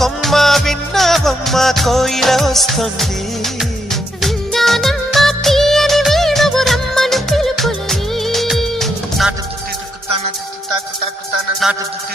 కొమ్మ విన్నావమ్మ కోయిల వస్తుంది. విన్నానమ్మ తీయని వేణువు రమ్మను పిలుపులని. నాటు దుత్తి దుక్కుతాన దుత్తి తాకు తాకుతాన నాటు దుత్తి